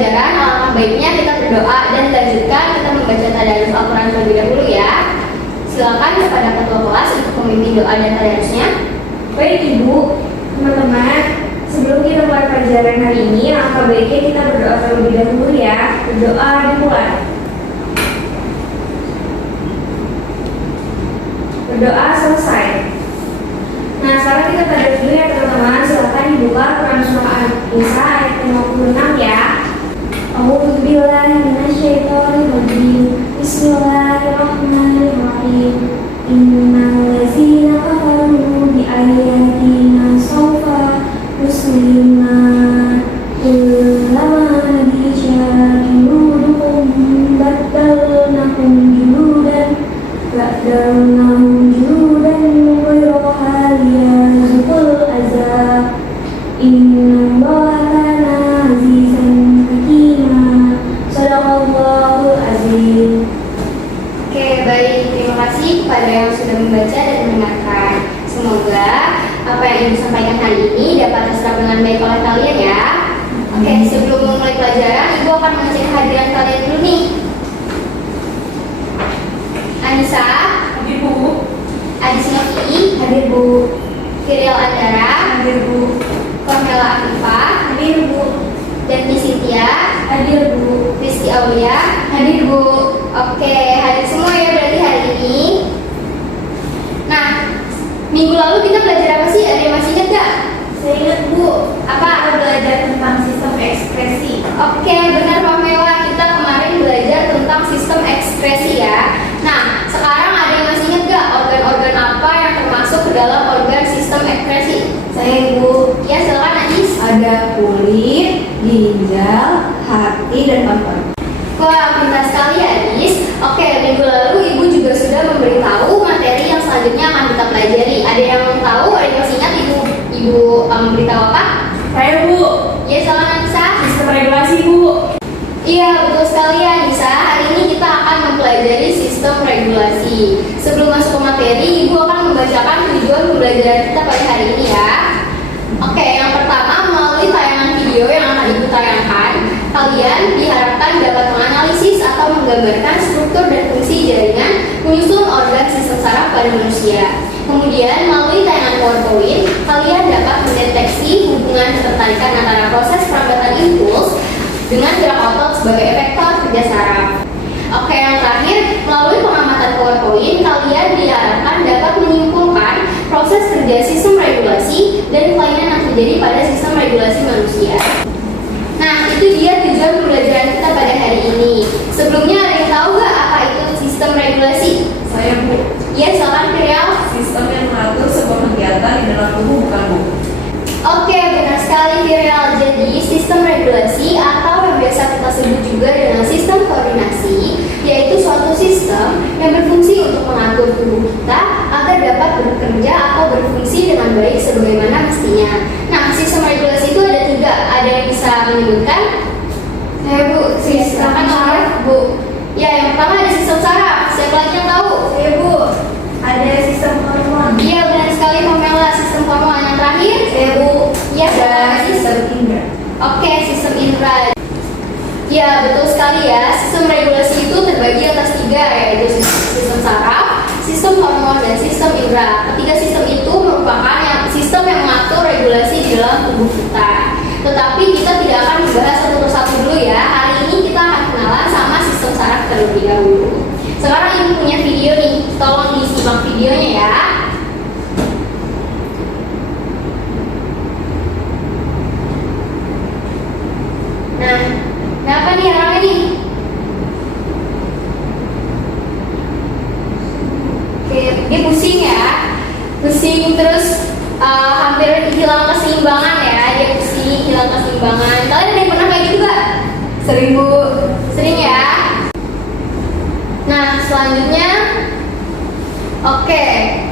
pelajaran, alangkah baiknya kita berdoa dan lanjutkan kita membaca tadarus Al-Quran terlebih dahulu ya. Silakan kepada ketua kelas untuk memimpin doa dan tadarusnya. Baik Ibu, teman-teman, sebelum kita mulai pelajaran hari ini, alangkah baiknya kita berdoa terlebih dahulu ya. Berdoa dimulai. Berdoa selesai. Nah, sekarang kita tadarus dulu ya teman-teman. Silakan dibuka Quran surah An-Nisa ayat 56 ya. A'udzubillahi minasyaitonirrajim. Bismillahirrahmanirrahim. Innal ladzina kafaru bi ayatina sawfa yuslimuna kullama nadijat juluduhum baddalnahum juludan ghayraha liyazuqul azab. Innallaha kana azizan hakima. Shadaqallahul azim. Oke, baik. Terima kasih kepada yang sudah membaca dan mendengarkan. Semoga apa yang Ibu sampaikan hari ini dapat terserap dengan baik oleh kalian ya. Oke, sebelum memulai pelajaran, Ibu akan mengecek kehadiran kalian dulu nih. Anissa, Hadir Bu. Adis Novi, Hadir Bu. Firil Andara, Hadir Bu. Kornela Afifah, Hadir Bu. dan Cynthia, Hadir Bu. Rizky Aulia, hadir Bu. Oke, hadir semua ya berarti hari ini. Nah, minggu lalu kita belajar apa sih? Ada yang masih ingat gak? Saya ingat Bu. Apa? Kita belajar tentang sistem ekspresi. Oke, benar Pamela. Kita kemarin belajar tentang sistem ekspresi ya. Nah, sekarang ada yang masih ingat gak organ-organ apa yang termasuk ke dalam organ sistem ekspresi? Saya Bu. Ya, silakan Adis. Ada kulit, ginjal, hati, dan paru-paru. Wah, pintar sekali Adis. Oke, minggu lalu Ibu juga sudah memberitahu materi yang selanjutnya akan kita pelajari. Ada yang tahu? Ada yang masih ingat Ibu memberitahu apa? Saya Bu. Ya, silakan Anissa. Sistem regulasi Bu. Iya, betul sekali Anissa. Hari ini kita akan mempelajari sistem regulasi. Sebelum masuk ke materi, Ibu akan membacakan tujuan pembelajaran kita pada hari ini ya. Oke, yang pertama, melalui tayangan video yang akan Ibu tayangkan, kalian diharapkan dapat menganalisis atau menggambarkan struktur dan fungsi jaringan menyusun organ sistem saraf pada manusia. Kemudian, melalui tayangan PowerPoint, kalian dapat mendeteksi hubungan ketertarikan antara proses perambatan impuls dengan gerak otot sebagai efektor kerja saraf. Oke, yang terakhir, melalui pengamatan PowerPoint, kalian diharapkan dapat menyimpulkan proses kerja sistem regulasi dan kelainan yang terjadi pada sistem regulasi manusia. Nah, itu dia tujuan pembelajaran kita pada hari ini. Sebelumnya ada yang tahu nggak apa itu sistem regulasi? Saya Bu. Ya, silakan Firel. Sistem yang mengatur sebuah kegiatan di dalam tubuh bukan Bu. Oke, benar sekali Firel. Jadi, sistem regulasi atau yang biasa kita sebut juga dengan sistem koordinasi, yaitu suatu sistem yang berfungsi untuk mengatur tubuh kita agar dapat bekerja atau berfungsi dengan baik sebagaimana mestinya. Nah, sistem regulasi itu ada 3. Ada yang bisa menyebutkan? Bu, silakan saraf, Bu. Ya, yang pertama ada sistem saraf. Siapa lagi yang tahu? Saya Bu. Ada sistem hormon. Iya, benar sekali Pamela. Sistem hormon yang terakhir? Saya Bu. Ya, Ada sistem indera. Oke, sistem indera. Ya, betul sekali ya. Sistem regulasi itu terbagi atas 3, yaitu sistem saraf, sistem hormon, dan sistem indera. Ketiga sistem itu merupakan sistem yang mengatur regulasi di dalam tubuh kita. Tetapi kita tidak akan membahas satu persatu dulu ya. Hari ini kita akan kenalan sama sistem saraf terlebih dahulu. Sekarang Ibu punya video nih, tolong disimak videonya ya. Nah, kenapa nih rame nih? Oke, dia pusing ya. Pusing terus hampir hilang keseimbangan ya. Dia pusing, hilang keseimbangan. Kalian ada yang pernah kayak gitu gak? Sering Bu. Sering ya? Nah, selanjutnya oke.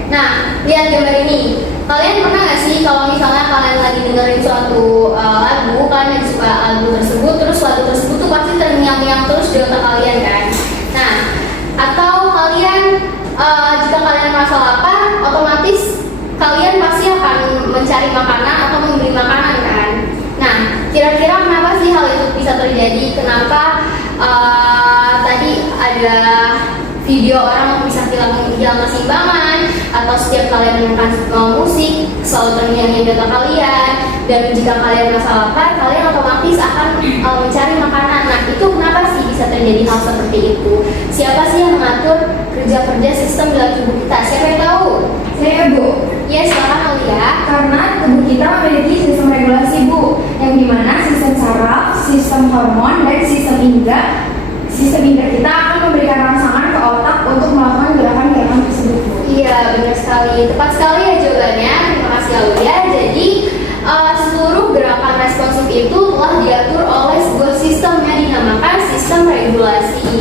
Nah, lihat gambar ini. Kalian pernah nggak sih kalau misalnya kalian lagi dengerin suatu lagu, kalian lagi suka lagu tersebut, terus lagu tersebut tuh pasti terngiang-ngiang terus di otak kalian kan? Nah, atau kalian jika kalian merasa lapar, otomatis kalian pasti akan mencari makanan atau membeli makanan kan? Nah, kira-kira kenapa sih hal itu bisa terjadi? setiap kalian menekan musik, selalu terngiang data kalian, dan jika kalian merasa lapar, kalian otomatis akan mencari makanan. Nah, itu kenapa sih bisa terjadi hal seperti itu? Siapa sih yang mengatur kerja-kerja sistem dalam tubuh kita? Siapa yang tahu? Saya, Bu. Ya, silakan Aulia. Karena tubuh kita memiliki sistem regulasi, Bu, yang dimana sistem saraf, sistem hormon, dan sistem indera kita akan memberikan rangsangan ke otak untuk melakukan gerakan-gerakan tersebut, Bu. Iya, benar sekali. Tepat sekali ya jawabannya. Terima kasih Aulia. Jadi seluruh gerakan responsif itu telah diatur oleh sebuah sistem yang dinamakan sistem regulasi.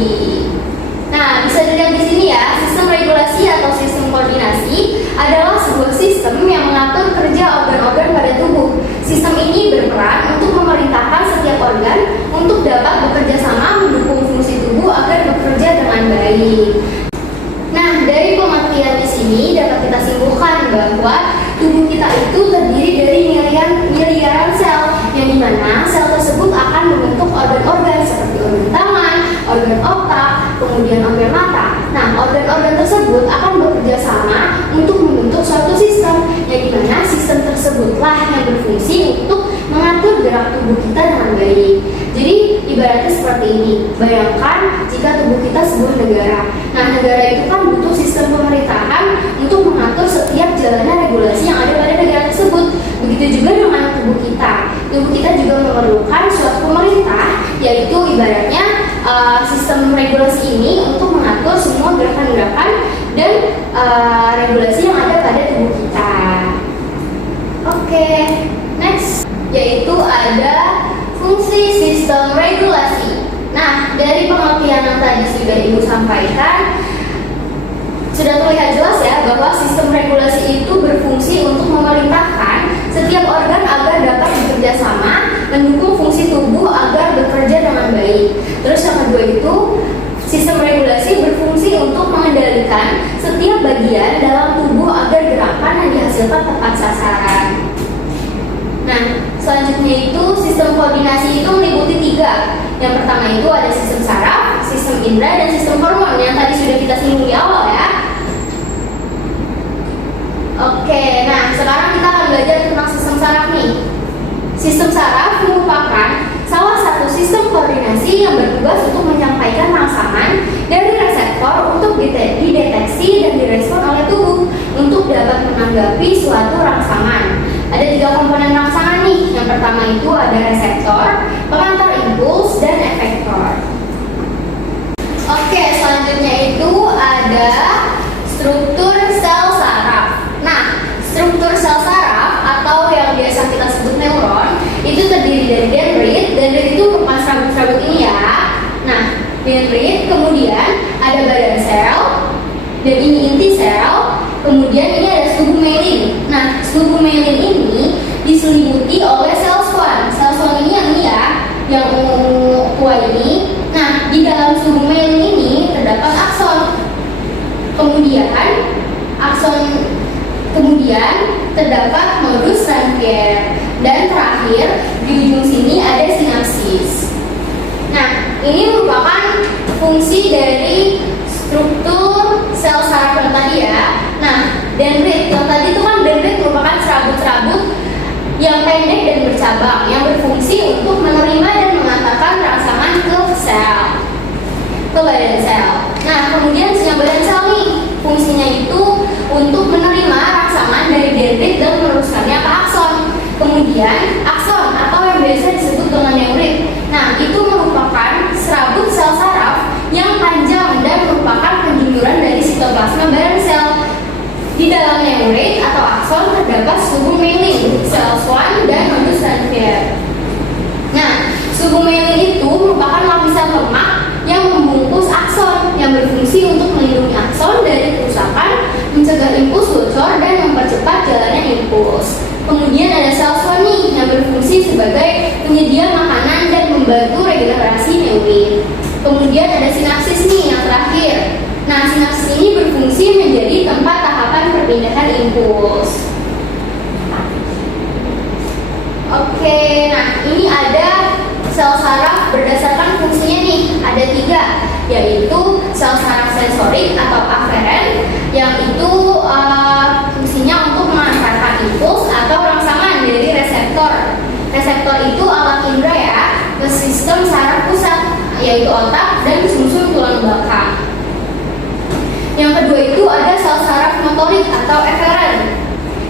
Nah, bisa dilihat di sini ya, sistem regulasi atau sistem koordinasi adalah sebuah sistem yang mengatur kerja organ-organ pada tubuh. Sistem ini berperan untuk memerintahkan setiap organ untuk dapat bekerja sama mendukung fungsi tubuh agar bekerja dengan baik. Nah, dari pengertian di sini dapat kita simpulkan bahwa tubuh kita itu terdiri dari miliaran sel, yang dimana sel tersebut akan membentuk organ-organ seperti organ tangan, organ otak, kemudian organ mata. Nah, organ-organ tersebut akan bekerja sama untuk membentuk suatu sistem, yang dimana sistem tersebutlah yang berfungsi untuk mengatur gerak tubuh kita dengan baik. Jadi ibaratnya seperti ini, bayangkan jika tubuh kita sebuah negara. Nah, negara itu kan butuh sistem pemerintahan untuk mengatur setiap jalannya regulasi yang ada pada negara tersebut. Begitu juga dengan tubuh kita. Tubuh kita juga memerlukan suatu pemerintah, yaitu ibaratnya sistem regulasi ini untuk mengatur semua gerakan-gerakan dan regulasi yang ada pada tubuh kita. Oke, next, yaitu ada fungsi sistem regulasi. Nah, dari pengertian yang tadi sudah Ibu sampaikan, sudah terlihat jelas ya bahwa sistem regulasi itu berfungsi untuk memerintahkan setiap organ agar dapat bekerja sama, mendukung fungsi tubuh agar bekerja dengan baik. Terus yang kedua itu, sistem regulasi berfungsi untuk mengendalikan setiap bagian dalam tubuh agar gerakan yang dihasilkan tepat sasaran. Nah, selanjutnya itu sistem koordinasi itu meliputi 3. Yang pertama itu ada sistem saraf, sistem indera, dan sistem hormon yang tadi sudah kita singgung di awal ya. Oke, nah sekarang kita akan belajar tentang sistem saraf nih. Sistem saraf merupakan salah satu sistem koordinasi yang bertugas untuk menyampaikan rangsangan dari reseptor untuk dideteksi dan direspon oleh tubuh untuk dapat menanggapi suatu rangsangan. Ada 3 komponen rangsangan nih. Yang pertama itu ada reseptor, pengantar impuls, dan efektor. Oke, selanjutnya itu ada struktur sel saraf. Nah, struktur sel saraf atau yang biasa kita sebut neuron itu terdiri dari dendrit. Dendrit itu merupakan serabut-serabut ini ya. Nah, dendrit, kemudian ada badan sel, dan ini inti sel. Kemudian ini ada subumelin. Nah, subumelin ini diselimuti oleh sel swan. Sel swan ini yang ini ya, yang ungu tua ini. Nah, di dalam subumelin ini terdapat akson. Kemudian terdapat modus Ranvier. Dan terakhir di ujung sini ada sinapsis. Nah, ini merupakan fungsi dari struktur sel saraf yang tadi ya. Nah, dendrit yang tadi itu kan dendrit merupakan serabut-serabut yang pendek dan bercabang yang berfungsi untuk menerima dan mengantarkan rangsangan ke sel, ke badan sel. Nah, kemudian yang badan sel nih fungsinya itu untuk menerima rangsangan dari dendrit dan meneruskannya ke akson. Kemudian akson atau yang biasa disebut dengan neurit. Nah, itu merupakan serabut sel saraf yang panjang dan merupakan penjuluran dari sitoplasma badan sel. Di dalam neurit atau akson terdapat subumelin, sel swan, dan modus Ranvier. Nah, subumelin itu merupakan lapisan lemak yang membungkus akson yang berfungsi untuk melindungi akson dari kerusakan, mencegah impuls bocor, dan mempercepat jalannya impuls. Kemudian ada sel swan nih yang berfungsi sebagai penyedia makanan dan membantu regenerasi neurin. Kemudian ada sinapsis nih yang terakhir. Nah, sinapsis ini berfungsi menjadi tempat tahapan perpindahan impuls. Oke, nah ini ada sel saraf berdasarkan fungsinya nih. Ada 3, yaitu sel saraf sensorik atau aferen, yang itu yaitu otak dan sumsum tulang belakang. Yang kedua itu ada sel saraf motorik atau eferen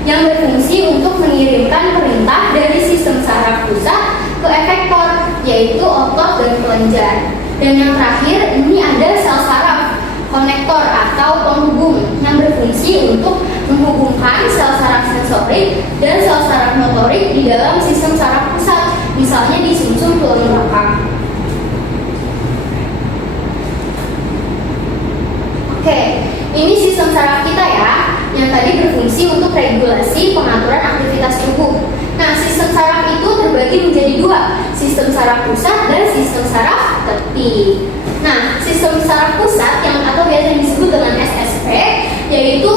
yang berfungsi untuk mengirimkan perintah dari sistem saraf pusat ke efektor, yaitu otot dan kelenjar. Dan yang terakhir ini ada sel saraf konektor atau penghubung yang berfungsi untuk menghubungkan sel saraf sensorik dan sel saraf motorik di dalam sistem saraf pusat, misalnya di sumsum tulang belakang. Oke, ini sistem saraf kita ya, yang tadi berfungsi untuk regulasi pengaturan aktivitas tubuh. Nah, sistem saraf itu terbagi menjadi dua, sistem saraf pusat dan sistem saraf tepi. Nah, sistem saraf pusat yang atau biasa disebut dengan SSP, yaitu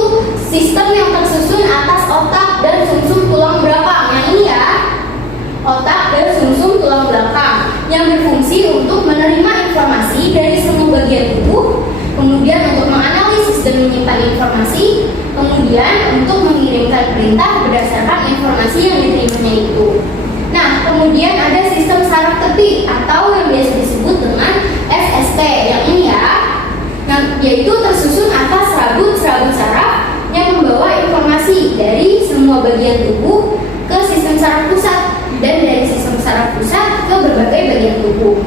sistem yang tersusun atas otak dan sumsum tulang belakang. Yang ini ya, otak dan sumsum tulang belakang yang berfungsi untuk menerima informasi dari semua bagian tubuh, kemudian untuk menganalisis dan menyimpan informasi, kemudian untuk mengirimkan perintah berdasarkan informasi yang diterimanya itu. Nah, kemudian ada sistem saraf tepi atau yang biasa disebut dengan FST yang ini ya, yaitu tersusun atas serabut-serabut saraf yang membawa informasi dari semua bagian tubuh ke sistem saraf pusat dan dari sistem saraf pusat ke berbagai bagian tubuh.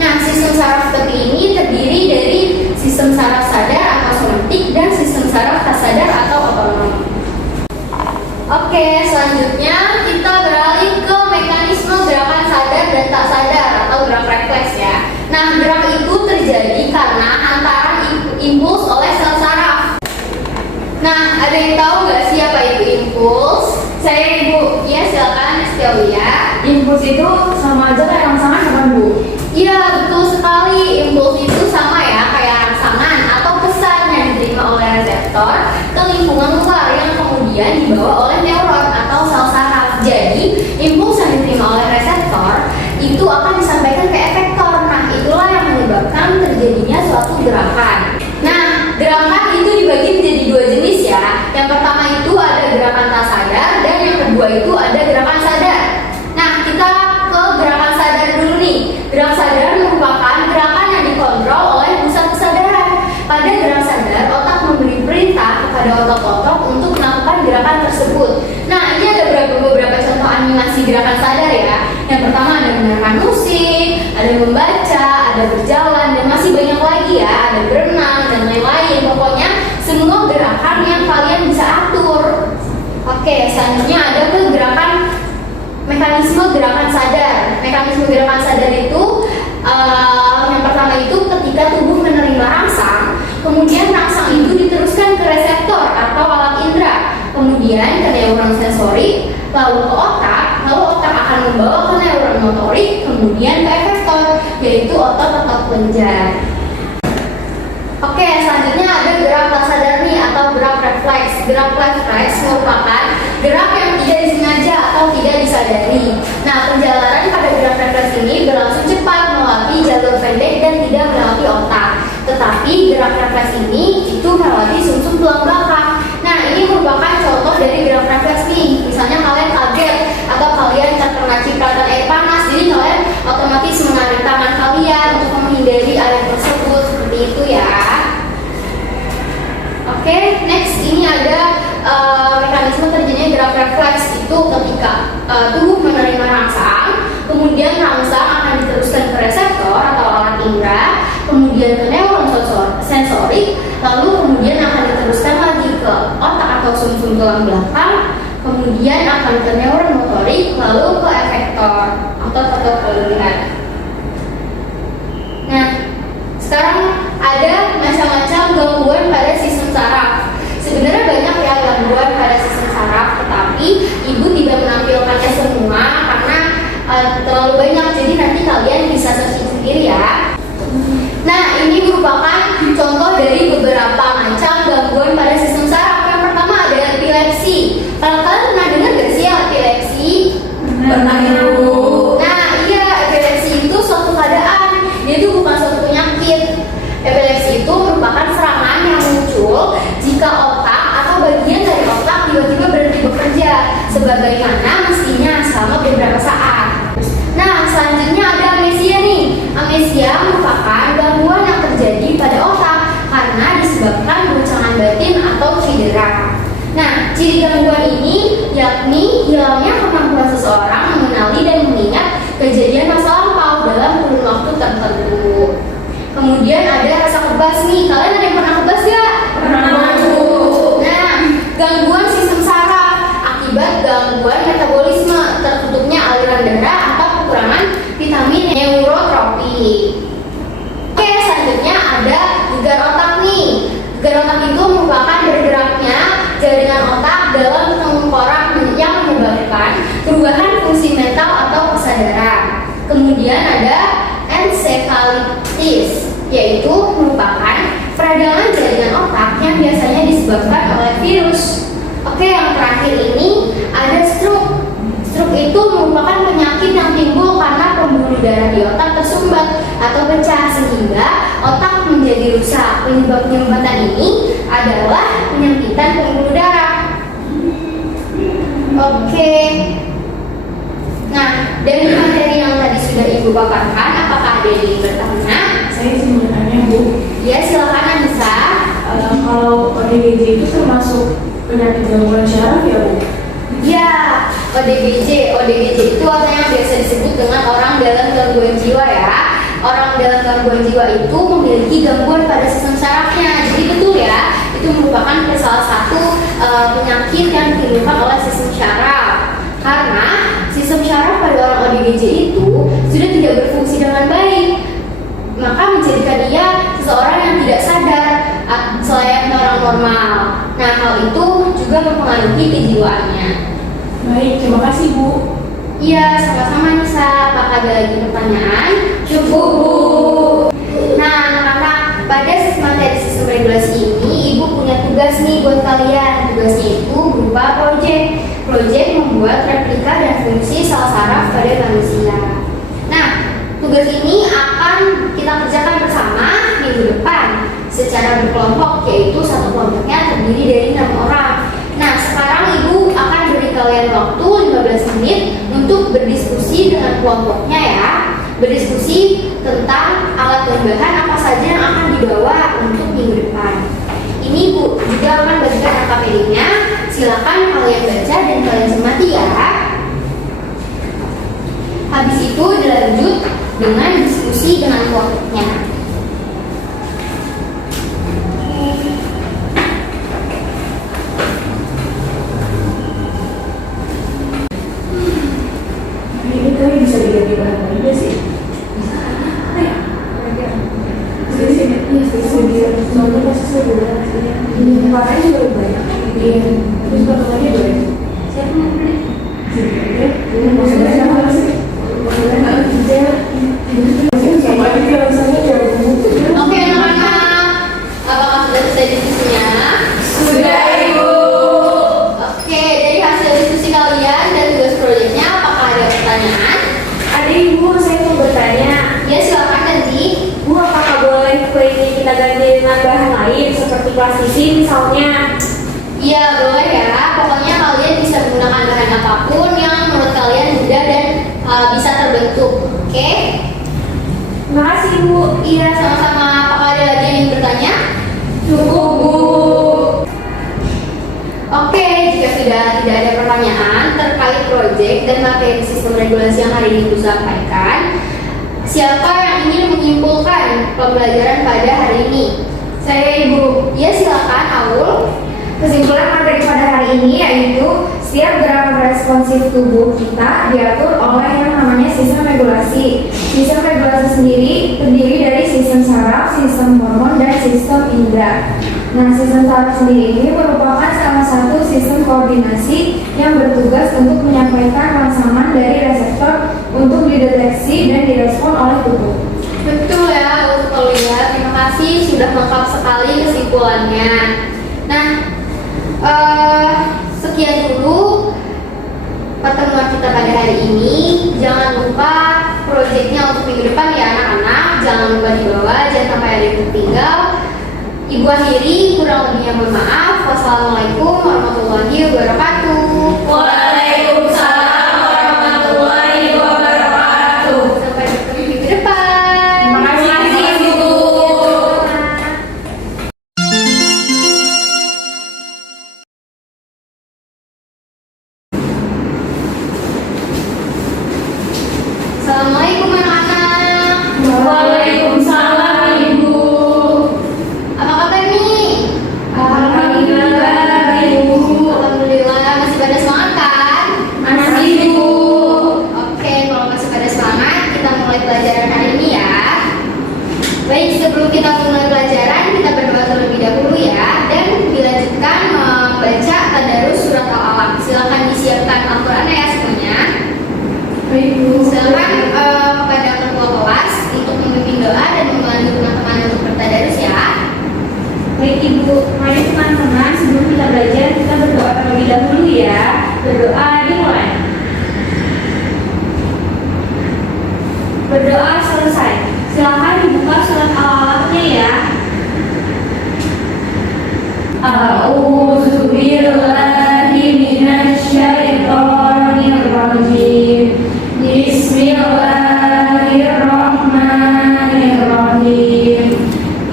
Nah, sistem saraf tepi ini terdiri dari sistem saraf sadar atau somatik dan sistem saraf tak sadar atau otonom. Oke, selanjutnya kita beralih ke mekanisme gerakan sadar dan tak sadar atau gerak refleks ya. Nah, gerak itu terjadi karena hantaran impuls oleh sel saraf. Nah, ada yang tahu nggak sih apa itu impuls? Saya Ibu, ya silakan Setiaulia. Impuls itu sama aja kayak rangsangan bukan Bu? Iya, betul sekali. Impuls itu sama ya, kayak rangsangan atau pesan yang diterima oleh reseptor ke lingkungan luar yang kemudian dibawa oleh neuron atau sel saraf. Jadi, impuls yang diterima oleh reseptor itu akan disampaikan ke efektor. Nah, itulah yang menyebabkan terjadinya suatu gerakan. Nah, gerakan itu dibagi menjadi dua jenis ya. Yang pertama itu ada gerakan tak sadar dan yang kedua itu ada gerakan sadar. Nah, kita ke gerakan sadar dulu nih. Gerak sadar merupakan gerakan yang dikontrol oleh pusat kesadaran. Pada gerak sadar, otak memberi perintah kepada otot-otot untuk melakukan gerakan tersebut. Nah, ini ada beberapa contoh animasi gerakan sadar ya. Yang pertama ada mendengarkan musik, ada membaca, ada berjalan, dan masih banyak lagi ya. Ada berenang dan lain-lain. Pokoknya semua gerakan yang kalian bisa atur. Oke, selanjutnya ada gerakan mekanisme gerakan sadar. Mekanisme gerakan sadar itu yang pertama itu ketika tubuh menerima rangsang, kemudian rangsang itu diteruskan ke reseptor atau alat indera, kemudian ke neuron sensori, lalu ke otak, lalu otak akan membawa ke neuron motorik, kemudian ke efektor, yaitu otot atau kelenjar. Oke, selanjutnya ada gerak tak sadar nih atau gerak refleks. Gerak refleks merupakan gerak yang tidak disengaja atau tidak disadari. Nah, perjalanan pada gerak refleks ini berlangsung cepat melewati jalur pendek dan tidak melewati otak. Tetapi gerak refleks ini itu melewati sumsum tulang belakang. Nah, ini merupakan contoh dari gerak refleks nih. Misalnya kalian kaget atau kalian terkena cipratan air panas, jadi kalian otomatis menarik tangan kalian untuk menghindari air tersebut, seperti itu ya. Oke, next ini ada mekanisme terjadinya gerak refleks itu ketika tubuh menerima rangsang, kemudian rangsang akan diteruskan ke reseptor atau alat indera, kemudian ke neuron sensorik, lalu kemudian akan diteruskan lagi ke otak atau sumsum tulang belakang, kemudian akan ke neuron motorik, lalu ke efektor atau kelenjar. Nah, sekarang ada macam-macam gangguan pada sistem saraf. Sebenarnya banyak ya gangguan pada sistem saraf, tetapi ibu tidak menampilkannya semua karena terlalu banyak. Jadi nanti kalian bisa searching sendiri ya. Nah, ini merupakan contoh dari beberapa macam gangguan pada sistem saraf. Yang pertama ada epilepsi. Kalian pernah dengar gak sih epilepsi? Pernah. Kemudian ada rasa kebas nih. Kalian ada yang pernah kebas gak? Pernah. Nah, gangguan sistem saraf akibat gangguan metabolisme, tertutupnya aliran darah atau kekurangan vitamin neurotropi. Oke, selanjutnya ada gegar otak nih. Gegar otak itu merupakan bergeraknya jaringan otak dalam tengkorak yang menyebabkan perubahan fungsi mental atau kesadaran. Kemudian ada encephalitis, yaitu merupakan peradangan jaringan otak yang biasanya disebabkan oleh virus. Oke, yang terakhir ini ada stroke. Stroke itu merupakan penyakit yang timbul karena pembuluh darah di otak tersumbat atau pecah sehingga otak menjadi rusak. Penyebab penyumbatan ini adalah penyempitan pembuluh darah. Oke. Nah, dari materi yang tadi sudah Ibu paparkan, apakah ada yang ingin bertanya? Saya sebenarnya Bu, Ya, silakan Anissa. kalau ODGJ itu termasuk penyakit gangguan syaraf ya Bu? Ya, ODGJ itu artinya biasa disebut dengan orang dalam gangguan jiwa ya. Orang dalam gangguan jiwa itu memiliki gangguan pada sistem sarafnya. Jadi betul ya, itu merupakan salah satu penyakit yang ditimbulkan oleh sistem syaraf. Karena sistem syaraf pada orang ODGJ itu sudah tidak berfungsi dengan baik, maka menjadikan dia seseorang yang tidak sadar selayaknya orang normal. Nah, hal itu juga mempengaruhi kejiwaannya. Baik, terima kasih Bu. Iya, sama-sama Nisa. Apakah ada lagi pertanyaan? Cukup, Bu. Nah, anak-anak, pada materi sistem regulasi ini, Ibu punya tugas nih buat kalian. Tugasnya itu berupa proyek membuat replika dan fungsi sel saraf pada manusia. Nah, tugas ini akan kita kerjakan bersama minggu depan secara berkelompok, yaitu satu kelompoknya terdiri dari 6 orang. Nah, sekarang Ibu akan beri kalian waktu 15 menit untuk berdiskusi dengan kelompoknya ya. Berdiskusi tentang alat dan bahan apa saja yang akan dibawa untuk minggu depan. Ini Bu juga akan bagikan AKPD-nya. Silakan kalian baca dan kalian cermati ya. Habis itu dilanjut dengan diskusi dengan kelompoknya. Ini kali bisa diganti bahan lainnya sih. Bisa apa ya? Jadi sini, iya sih. Soalnya pasti saya udah ini warnanya juga lebih banyak. Iya. Terus potongannya boleh. Siapa mau beli? Ya, ini maksudnya siapa sih? Sama aja rasanya jauh. Oke anak-anak, apakah sudah selesai diskusinya? Sudah Ibu. Oke, dari hasil diskusi kalian dan tugas proyeknya, apakah ada pertanyaan? Ada Ibu, saya mau bertanya. Ya silakan nanti. Bu, apakah boleh kue ini kita ganti dengan bahan lain seperti plastisi misalnya? Iya boleh ya, pokoknya kalian bisa menggunakan bahan apapun yang menurut kalian mudah dan bisa terbentuk. Oke? Terima kasih Bu. Iya sama-sama. Apakah ada lagi yang ingin bertanya? Cukup Bu. Oke, jika sudah tidak ada pertanyaan terkait proyek dan materi sistem regulasi yang hari ini Ibu sampaikan, siapa yang ingin menyimpulkan pembelajaran pada hari ini? Saya Ibu. Ya silakan, Aul. Kesimpulan materi pada hari ini yaitu setiap gerakan responsif tubuh kita diatur oleh yang namanya sistem regulasi. Sistem regulasi sendiri terdiri dari sistem saraf, sistem hormon, dan sistem indera. Nah, sistem saraf sendiri ini merupakan salah satu sistem koordinasi yang bertugas untuk menyampaikan rangsangan dari reseptor untuk dideteksi dan direspon oleh tubuh. Betul ya, untuk lihat. Terima kasih sudah lengkap sekali kesimpulannya. Nah, sekian dulu pertemuan kita pada hari ini. Jangan lupa proyeknya untuk minggu depan ya anak-anak. Jangan lupa dibawa, jangan sampai ada yang tertinggal. Ibu akhiri, kurang lebihnya mohon maaf. Wassalamualaikum warahmatullahi wabarakatuh. Waalaikumsalam warahmatullahi wabarakatuh. Sampai bertemu minggu depan. Terima kasih Bu. Assalamualaikum anak-anak. Waalaikumsalam Ibu. Sebelum kita mulai pelajaran, kita berdoa terlebih dahulu ya, dan dilanjutkan membaca tadarus surat Al-Alaq. Silakan disiapkan Al-Quran ya semuanya. Silakan kepada ketua kelas untuk memimpin doa dan membantu teman-teman untuk bertadarus ya. Baik Ibu, mari teman-teman sebelum kita belajar kita berdoa terlebih dahulu ya. Berdoa dimulai. Berdoa selesai. Silakan dibuka surat Al-Alaqnya ya. A'udzu billahi minasy syaithanir rajim. Bismillahirrahmanirrahim.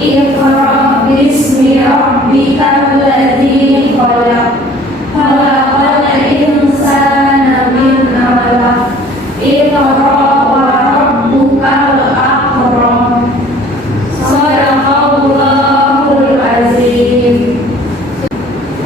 Iqra bismi rabbikal ladzi khalaq. Khalaqal insana min 'alaq. Iqra wa rabbukal akram. Shadaqallahul azim.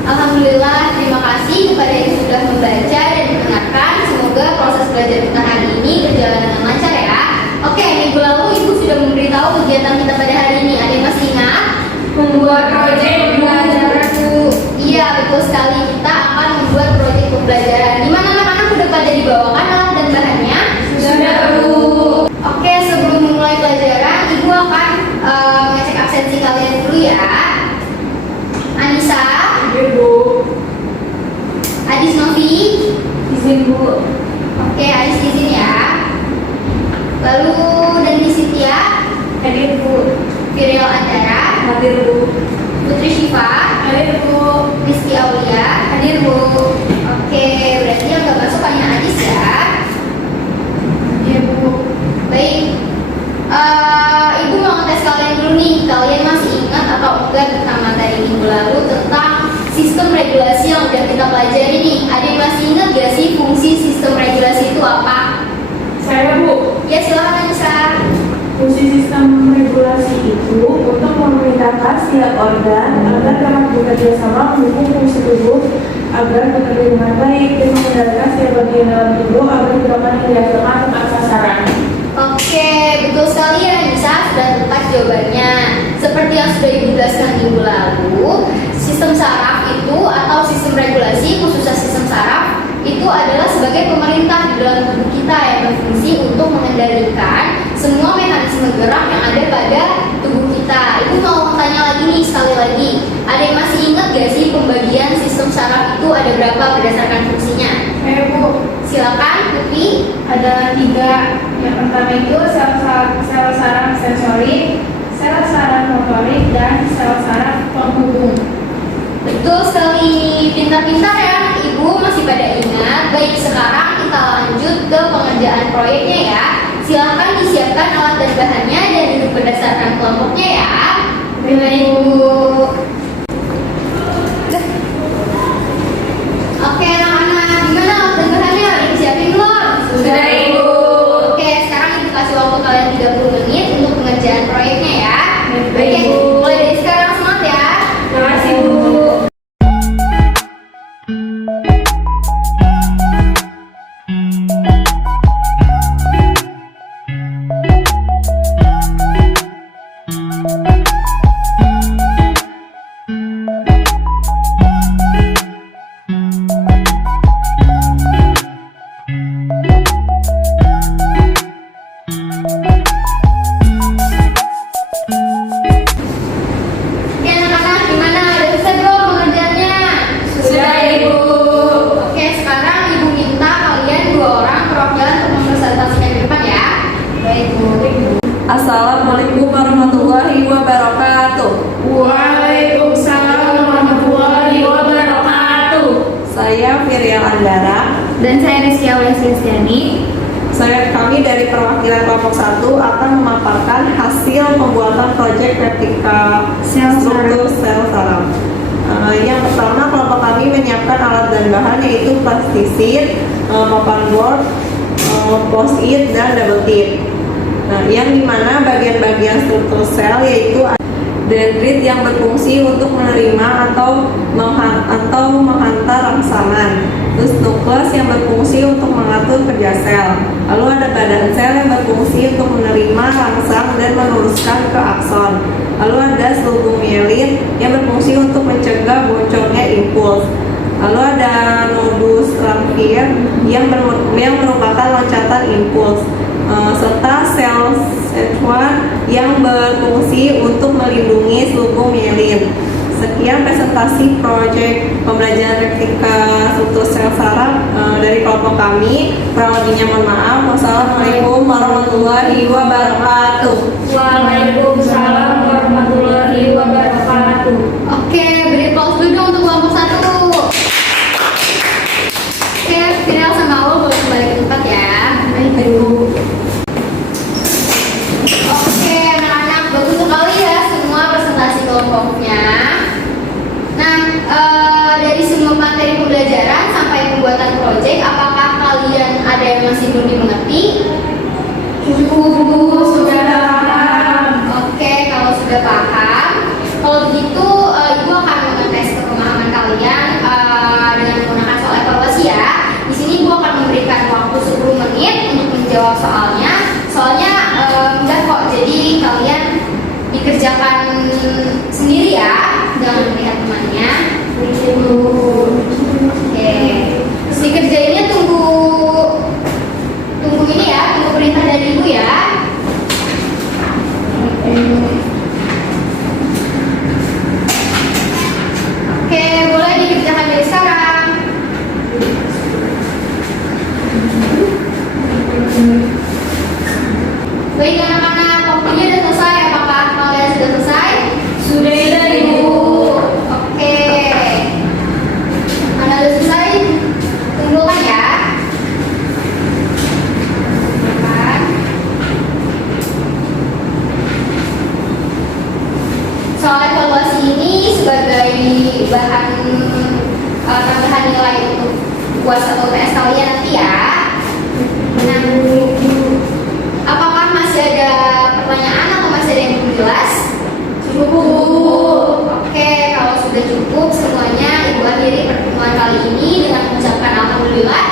Alhamdulillah, terima kasih kepada yang sudah membaca dan mendengarkan. Semoga proses belajar kita hari ini berjalan dengan lancar ya. Oke, minggu lalu Ibu sudah memberitahu kegiatan kita pada hari ini. Ada yang masih ingat? Membuat proyek pembelajaran. Iya, betul sekali. Kita akan membuat proyek pembelajaran. Gimana anak-anak udah pada dibawakan alat dan bahannya? Sudah, Bu. Oke, sebelum memulai pelajaran, Ibu akan mengecek absensi kalian dulu ya. Anissa, Ibu. Adis Novi, Izin, Bu. oke Adis izin ya. Lalu Dani Sitiya, Hadir, Bu. Virial Andara, Hadir, Bu. Putri Syifa, Hadir, Bu. Rizky Aulia, hadir Bu. Oke, berarti yang gak masuk hanya Adis ya. Iya, Bu. Baik, Ibu mau ngetes kalian dulu nih. Kalian masih ingat atau enggak tentang materi minggu lalu tentang sistem regulasi yang udah kita pelajari nih? Ada yang masih ingat gak sih fungsi sistem regulasi itu apa? Saya, Bu. Ya silakan Anissa. Fungsi sistem regulasi itu untuk memerintahkan setiap organ agar dapat bekerja sama mendukung fungsi tubuh agar bekerja dengan baik dan mengendalikan setiap bagian dalam tubuh agar gerakan yang dihasilkan tepat sasaran. Oke, betul sekali ya Anissa, sudah tepat jawabannya. Seperti yang sudah Ibu jelaskan minggu lalu, sistem saraf itu atau sistem regulasi, khususnya sistem saraf, itu adalah sebagai pemerintah di dalam tubuh kita yang berfungsi untuk mengendalikan semua mekanisme gerak yang ada pada tubuh kita. Ibu mau tanya lagi nih sekali lagi, ada yang masih ingat gak sih pembagian sistem saraf itu ada berapa berdasarkan fungsinya? Bu, Silakan Putri. ada 3. Yang pertama itu sel saraf sensorik, sel saraf motorik, dan sel saraf penghubung. Betul sekali, pintar-pintar ya Ibu, masih pada ingat. Baik, sekarang kita lanjut ke pengerjaan proyeknya ya. Silakan disiapkan alat dan bahannya dan duduk berdasarkan kelompoknya ya. Baik Ibu. Oke anak-anak, gimana alat dan bahannya? Udah disiapin belum? Sudah, Ibu. Oke, sekarang Ibu kasih waktu kalian 30 menit untuk pengerjaan proyeknya ya. Baik, Oke, Ibu. mulai dari sekarang, semangat ya. Terima kasih, Bu. Oke anak-anak, gimana? Udah selesai belum pengerjaannya? Sudah, Ibu. Oke, sekarang Ibu minta kalian 2 orang perwakilan untuk mempresentasikan di depan ya. Baik Bu. Assalamualaikum warahmatullahi wabarakatuh. Waalaikumsalam warahmatullahi wabarakatuh. Saya Virial Andara. Dan saya Rizky Aulia Silsiani. Kami dari perwakilan kelompok 1 akan memaparkan hasil pembuatan proyek vertikal Sel struktur sel saraf. Yang pertama, kelompok kami menyiapkan alat dan bahan yaitu plastisir, papan board, post-it, dan double tip. Nah, yang dimana bagian-bagian struktur sel yaitu dendrit yang berfungsi untuk menerima atau menghantar rangsangan, terus nukleus yang berfungsi untuk mengatur kerja sel, lalu ada badan sel yang berfungsi untuk menerima, rangsang, dan meneruskan ke akson. Lalu ada selubung mielin yang berfungsi untuk mencegah bocornya impuls. Lalu ada nodus Rampir yang merupakan loncatan impuls. Serta sel C1 yang berfungsi untuk melindungi selubung mielin. Sekian presentasi proyek pembelajaran replika struktur sel saraf dari kelompok kami. Kurang lebihnya mohon maaf. Wassalamualaikum warahmatullahi wabarakatuh. Waalaikumsalam warahmatullahi wabarakatuh. Oke, beri applause dulu dong untuk kelompok 1. Oke, Firel sama Aul boleh kembali ke tempat ya. Oke, anak-anak, bagus sekali ya semua presentasi kelompoknya. Nah, dari semua materi pembelajaran sampai pembuatan proyek, apakah kalian ada yang masih belum dimengerti? Sudah paham. Oke, kalau sudah paham, kalau begitu Ibu akan mengetes pemahaman kalian dengan menggunakan soal evaluasi ya. Di sini Ibu akan memberikan waktu 10 menit untuk menjawab soalnya. Soalnya mudah kok, jadi kalian dikerjakan sendiri ya, jangan melihat temannya. Oke, terus dikerjainnya tunggu ini ya, tunggu perintah dari Ibu ya. Oke, boleh dikerjakan dari sekarang. Baik anak-anak, waktunya sudah selesai. Apakah kalian sudah selesai? Sudah Ibu. Oke. Anda sudah selesai? Kumpulkan ya. Kumpulkan. Soal evaluasi ini sebagai bahan tambahan nilai untuk UAS atau UTS kalian nanti ya. Nah, apakah masih ada pertanyaan atau masih ada yang belum jelas? Cukup. Oke, kalau sudah cukup semuanya, Ibu akhiri pertemuan kali ini dengan mengucapkan alhamdulillah.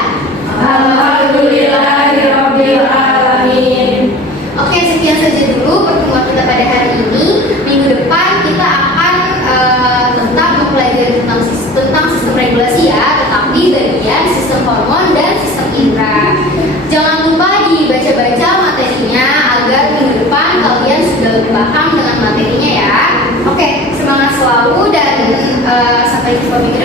Alhamdulillahirabbil alamin. Oke, sekian saja dulu pertemuan kita pada hari ini. Minggu depan kita akan tetap mempelajari tentang sistem regulasi ya, tetapi bagian sistem hormon dan sistem indera. Jangan lupa dibaca-baca materinya agar minggu depan kalian sudah lebih paham dengan materinya ya. Oke, semangat selalu dan sampai jumpa minggu depan.